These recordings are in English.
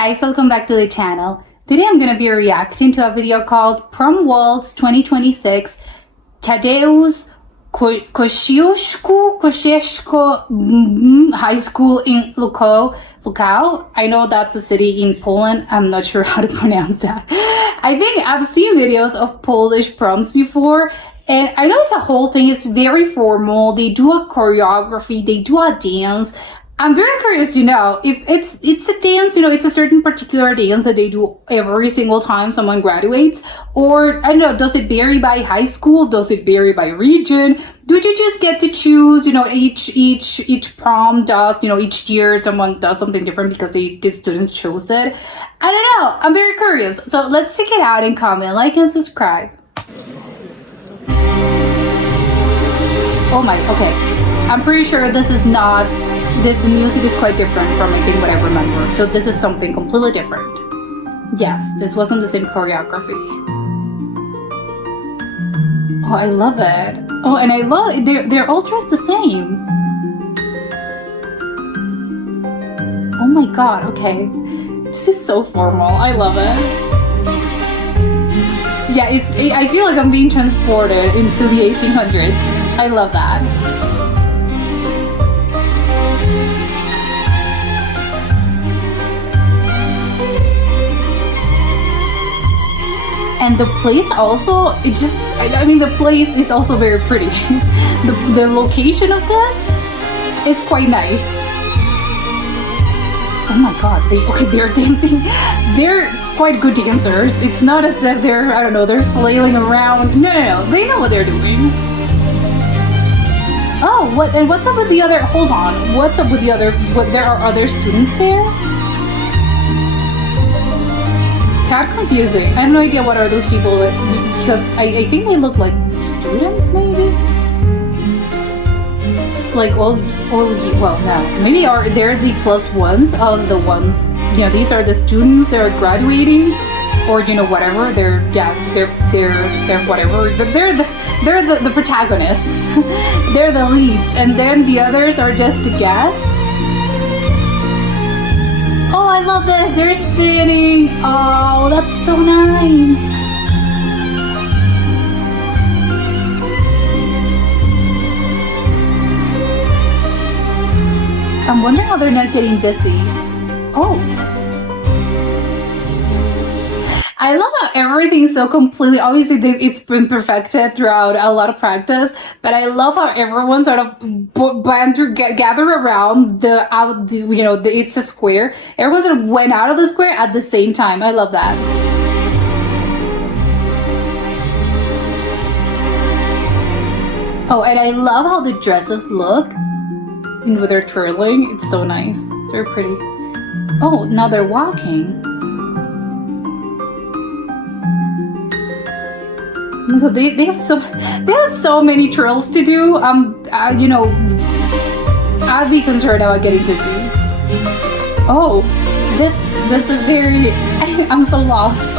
guys, welcome back to the channel. Today I'm going to be reacting to a video called Prom WALC 2026 TADEUSZA High School in Łukowie. I know that's a city in Poland. I'm not sure how to pronounce that. I think I've seen videos of Polish proms before, and I know it's a whole thing. It's very formal. They do a choreography, they do a dance. I'm very curious to know if it's a dance, it's a certain particular dance that they do every single time someone graduates, or I don't know, does it vary by high school? Does it vary by region? Do you just get to choose, each prom does, each year someone does something different because the students chose it? I don't know. I'm very curious. So let's check it out and comment, like, and subscribe. Oh my, okay. I'm pretty sure this is not, the music is quite different from I think what I remember. So this is something completely different. Yes, this wasn't the same choreography. Oh, I love it. Oh, and I love it. They're all dressed the same. Oh my god, okay. This is so formal. I love it. Yeah, I feel like I'm being transported into the 1800s. I love that. And the place also, the place is also very pretty. The location of this is quite nice. Oh my god, they're dancing. They're quite good dancers. It's not as if they're, I don't know, they're flailing around. No. They know what they're doing. Oh, what's up with the other, hold on. What's up with the other, there are other students there? Tad confusing. I have no idea what are those people because I think they look like students maybe? Like well no. Maybe they're the plus ones of the ones. These are the students that are graduating or whatever. They're whatever. But they're the protagonists. They're the leads, and then the others are just the guests. Oh, I love this. They're spinning. Oh, that's so nice. I'm wondering how they're not getting dizzy. Oh. I love how everything's so completely, obviously it's been perfected throughout a lot of practice, but I love how everyone sort of gather around it's a square. Everyone sort of went out of the square at the same time. I love that. Oh, and I love how the dresses look with their twirling. It's so nice. It's very pretty. Oh, now they're walking. They have so many twirls to do. I'd be concerned about getting dizzy. Oh, this is very. I'm so lost.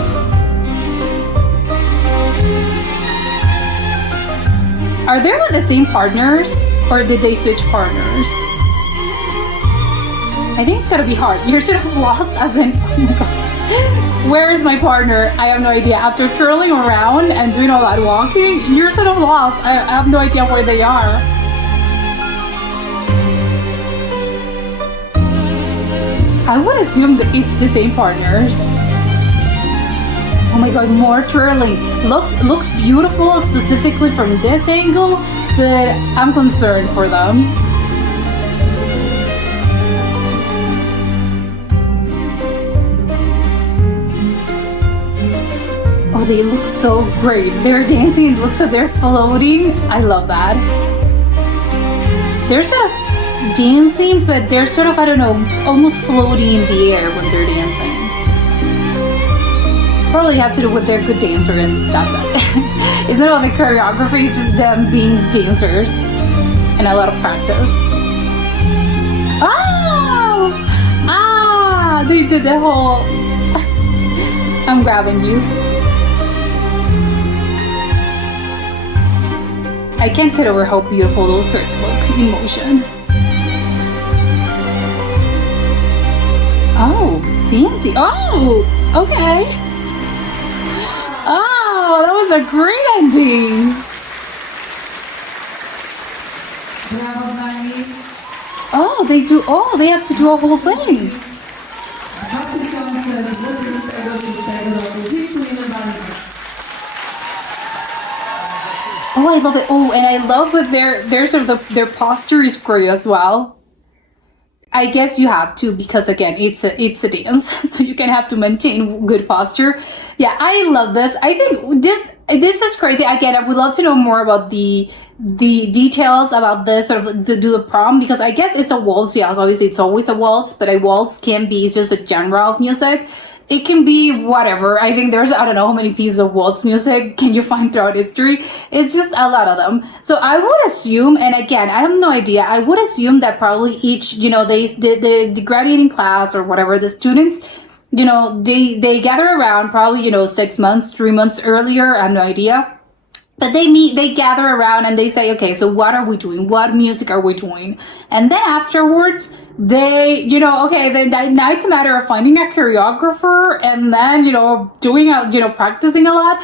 Are they with the same partners, or did they switch partners? I think it's gotta be hard. You're sort of lost, as in. Oh my god. Where is my partner? I have no idea. After twirling around and doing all that walking, you're sort of lost. I have no idea where they are. I would assume that it's the same partners. Oh my god, more twirling. Looks beautiful, specifically from this angle, but I'm concerned for them. Oh, they look so great. They're dancing. It looks like they're floating. I love that. They're sort of dancing, but they're sort of, I don't know, almost floating in the air when they're dancing. Probably has to do with their good dancer, and that's it. It's not all the choreography, it's just them being dancers. And a lot of practice. Oh! Ah! They did the whole... I'm grabbing you. I can't get over how beautiful those skirts look in motion. Oh, fancy. Oh, okay. Oh, that was a great ending. Brawo Pani. Oh, they have to do a whole thing. 2026 roku. Dziękujemy bardzo. Oh, I love it. Oh, and I love with their sort of their posture is great as well. I guess you have to, because again, it's a dance, so you can have to maintain good posture. Yeah, I love this. I think this is crazy. Again, I would love to know more about the details about this, sort of do the prom, because I guess it's a waltz. Yes, obviously it's always a waltz, but a waltz can be just a genre of music. It can be whatever. I think there's, I don't know how many pieces of waltz music can you find throughout history. It's just a lot of them. So I would assume, and again, I have no idea, I would assume that probably each, you know, the graduating class or whatever, the students, you know, they gather around probably, you know, 6 months, 3 months earlier, I have no idea. But they gather around and they say, okay, so what are we doing? What music are we doing? And then afterwards, they, you know, okay, then now it's a matter of finding a choreographer and then, you know, practicing a lot.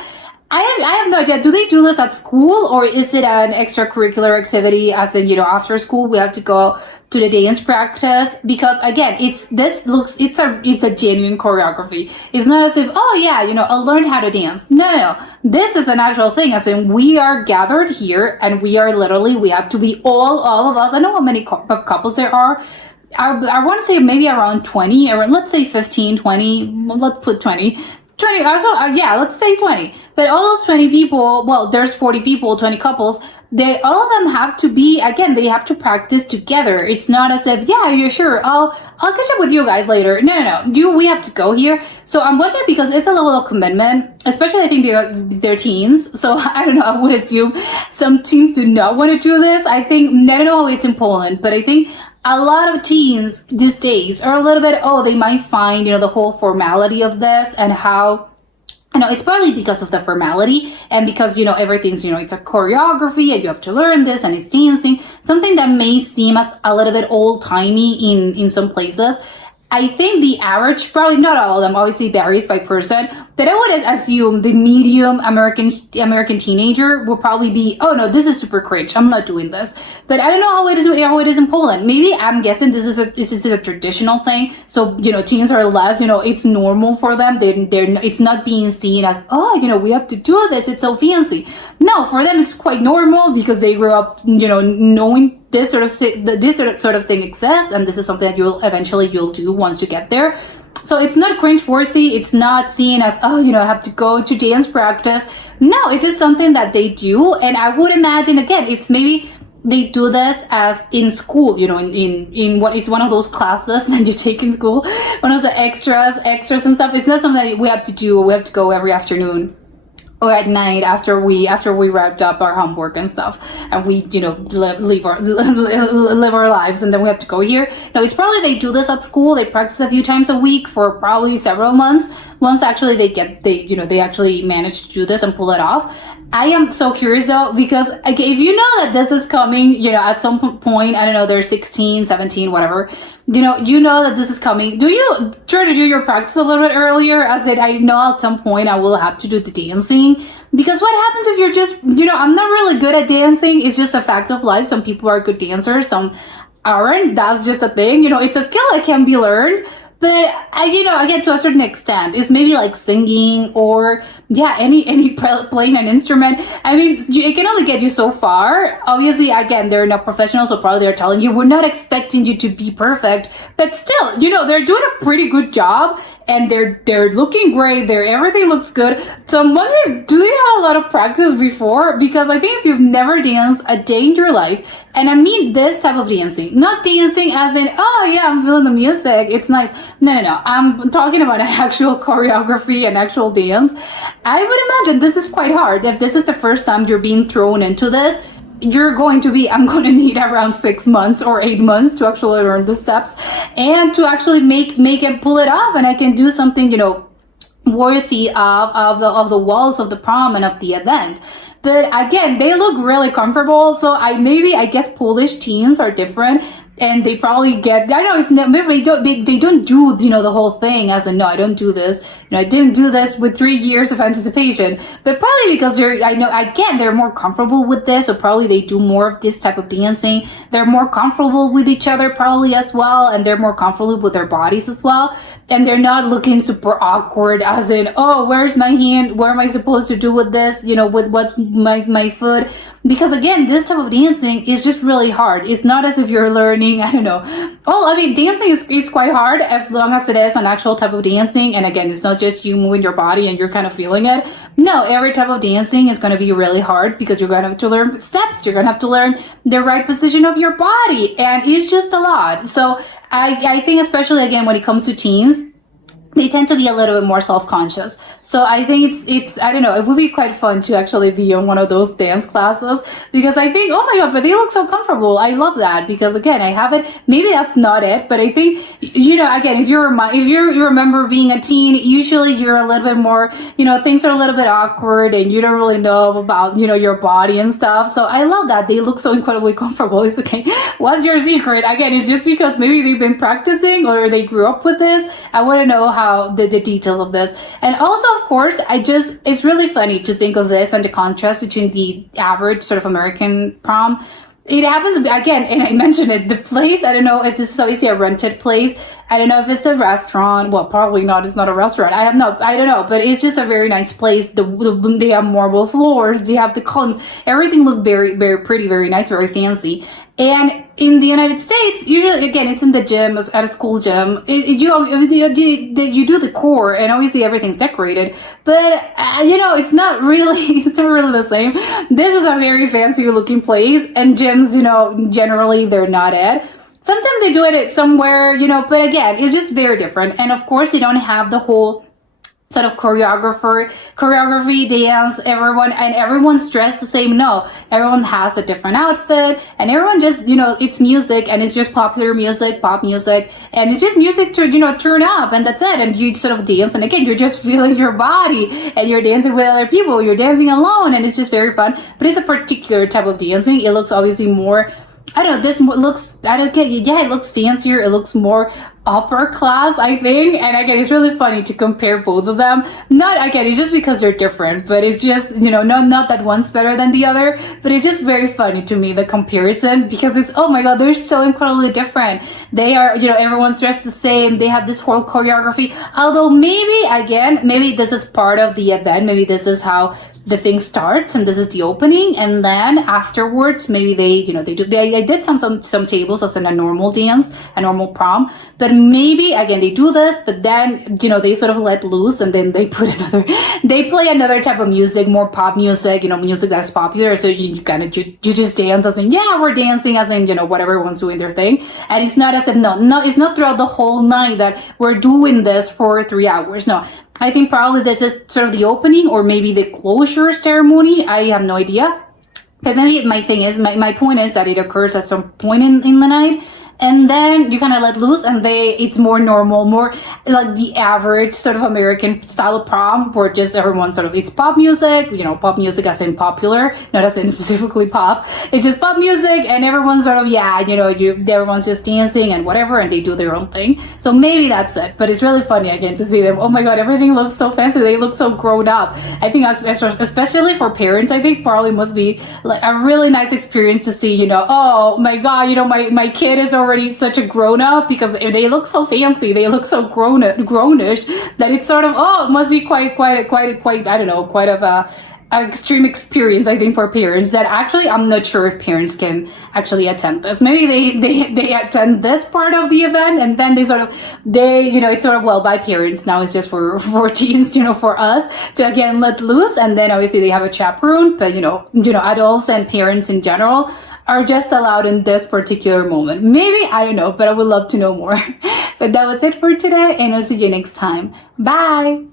I have no idea. Do they do this at school, or is it an extracurricular activity, as in, you know, after school we have to go to the dance practice? Because again, it's a genuine choreography. It's not as if, oh yeah, you know, I'll learn how to dance. No. This is an actual thing, as in we are gathered here and we have to be all of us. I don't know how many couples there are. I want to say maybe around 20, or let's say 15, 20, let's put 20. 20, yeah, let's say 20. But all those 20 people, well, there's 40 people, 20 couples, all of them have to be, again, they have to practice together. It's not as if, yeah, you're sure, I'll catch up with you guys later. No. We have to go here. So I'm wondering, because it's a level of commitment, especially I think because they're teens. So I don't know, I would assume some teens do not want to do this. I don't know how it's in Poland, but I think a lot of teens these days are a little bit, they might find, you know, the whole formality of this and how, you know, it's probably because of the formality and because, you know, everything's, you know, it's a choreography and you have to learn this and it's dancing, something that may seem as a little bit old-timey in some places. I think the average, probably not all of them, obviously varies by person, but I would assume the medium American teenager will probably be, oh no, this is super cringe, I'm not doing this. But I don't know how it is in Poland. Maybe I'm guessing this is a traditional thing. So, you know, teens are less, you know, it's normal for them. It's not being seen as, oh, you know, we have to do this, it's so fancy. No, for them it's quite normal because they grew up, you know, knowing this sort of thing exists, and this is something that you'll do once you get there. So it's not cringe-worthy. It's not seen as, oh, you know, I have to go to dance practice. No, it's just something that they do. And I would imagine, again, it's maybe they do this as in school, you know, in what is one of those classes that you take in school, one of the extras and stuff. It's not something that we have to do. We have to go every afternoon or at night after we wrapped up our homework and stuff, and we, you know, live our lives, and then we have to go here. No, it's probably they do this at school. They practice a few times a week for probably several months. Once actually they actually manage to do this and pull it off. I am so curious though, because if you know that this is coming, you know, at some point, I don't know, they're 16, 17, whatever, you know that this is coming. Do you try to do your practice a little bit earlier? As I know at some point I will have to do the dancing, because what happens if you're just, you know, I'm not really good at dancing. It's just a fact of life. Some people are good dancers, some aren't. That's just a thing. You know, it's a skill that can be learned. But again, to a certain extent, it's maybe like singing or any playing an instrument. I mean, it can only get you so far. Obviously, again, they're not professionals, so probably they're telling you, we're not expecting you to be perfect. But still, you know, they're doing a pretty good job, and they're looking great. Everything looks good. So I'm wondering, do they have a lot of practice before? Because I think if you've never danced a day in your life, and I mean this type of dancing, not dancing as in, oh yeah, I'm feeling the music, it's nice. No. I'm talking about an actual choreography and actual dance. I would imagine this is quite hard. If this is the first time you're being thrown into this, I'm going to need around 6 months or 8 months to actually learn the steps and to actually make it, pull it off, and I can do something, you know, worthy of the walls of the prom and of the event. But again, they look really comfortable. So I guess Polish teens are different. and they probably get, I know it's never, they don't do, the whole thing as a, no, I don't do this, I didn't do this with 3 years of anticipation, but probably because they're more comfortable with this, so probably they do more of this type of dancing. They're more comfortable with each other probably as well, and they're more comfortable with their bodies as well, and they're not looking super awkward as in, oh, where's my hand, what am I supposed to do with this, with what's my foot. Because again, this type of dancing is just really hard. It's not as if you're learning, I don't know. Well, I mean, dancing is quite hard as long as it is an actual type of dancing. And again, it's not just you moving your body and you're kind of feeling it. No, every type of dancing is going to be really hard because you're going to have to learn steps. You're going to have to learn the right position of your body. And it's just a lot. So I think especially again, when it comes to teens, they tend to be a little bit more self-conscious. So I think it's I don't know, it would be quite fun to actually be in one of those dance classes because I think, oh my God, but they look so comfortable. I love that because again, I haven't, maybe that's not it, but I think, again, if you remember being a teen, usually you're a little bit more, things are a little bit awkward and you don't really know about, your body and stuff. So I love that. They look so incredibly comfortable. It's okay. What's your secret? Again, it's just because maybe they've been practicing or they grew up with this. I want to know how the details of this. And also, of course, it's really funny to think of this and the contrast between the average sort of American prom. It happens again, and I mentioned it, the place, I don't know, it's obviously a rented place. I don't know if it's a restaurant. Well, probably not. It's not a restaurant. I don't know, but it's just a very nice place. They have marble floors. They have the columns. Everything looked very, very pretty, very nice, very fancy. And in the United States, usually, again, it's in the gym, at a school gym. You do the core, and obviously everything's decorated. But it's not really the same. This is a very fancy looking place, and gyms, generally they're not it. Sometimes they do it somewhere, but again, it's just very different. And of course, they don't have the whole sort of choreography, dance, everyone's dressed the same. No, everyone has a different outfit, and everyone just, it's music, and it's just popular music, pop music, and it's just music to, turn up, and that's it. And you sort of dance, and again, you're just feeling your body, and you're dancing with other people, you're dancing alone, and it's just very fun. But it's a particular type of dancing. It looks obviously more, I don't know, this looks, I don't get, yeah, it looks fancier, it looks more upper class, I think. And again, it's really funny to compare both of them. Not, again, it's just because they're different, but it's just, not that one's better than the other, but it's just very funny to me, the comparison, because it's, oh my God, they're so incredibly different. They are, everyone's dressed the same. They have this whole choreography. Although maybe this is part of the event. Maybe this is how the thing starts and this is the opening, and then afterwards maybe they did some tables as in a normal dance, a normal prom, but maybe again they do this, but then they sort of let loose, and then they play another type of music, more pop music, music that's popular, so you just dance as in, yeah, we're dancing as in, whatever everyone's doing their thing. And it's not as if it's not throughout the whole night that we're doing this for 3 hours. No, I think probably this is sort of the opening or maybe the closure ceremony. I have no idea. But maybe my point is that it occurs at some point in the night. And then you kind of let loose, and it's more normal, more like the average sort of American style of prom, where just everyone sort of, it's pop music, pop music as in popular, not as in specifically pop. It's just pop music, and everyone's sort of, everyone's just dancing and whatever, and they do their own thing. So maybe that's it. But it's really funny again to see them. Oh my God, everything looks so fancy. They look so grown up. I think especially for parents, I think probably must be like a really nice experience to see, oh my God, my kid is already such a grown-up, because they look so fancy, they look so grownish, that it's sort of, it must be quite I don't know, quite of a extreme experience, I think, for parents. That actually, I'm not sure if parents can actually attend this. Maybe they attend this part of the event, and then it's sort of, well, by parents. Now it's just for teens, for us to again let loose, and then obviously they have a chaperone, but adults and parents in general are just allowed in this particular moment. Maybe, I don't know, but I would love to know more. But that was it for today, and I'll see you next time. Bye!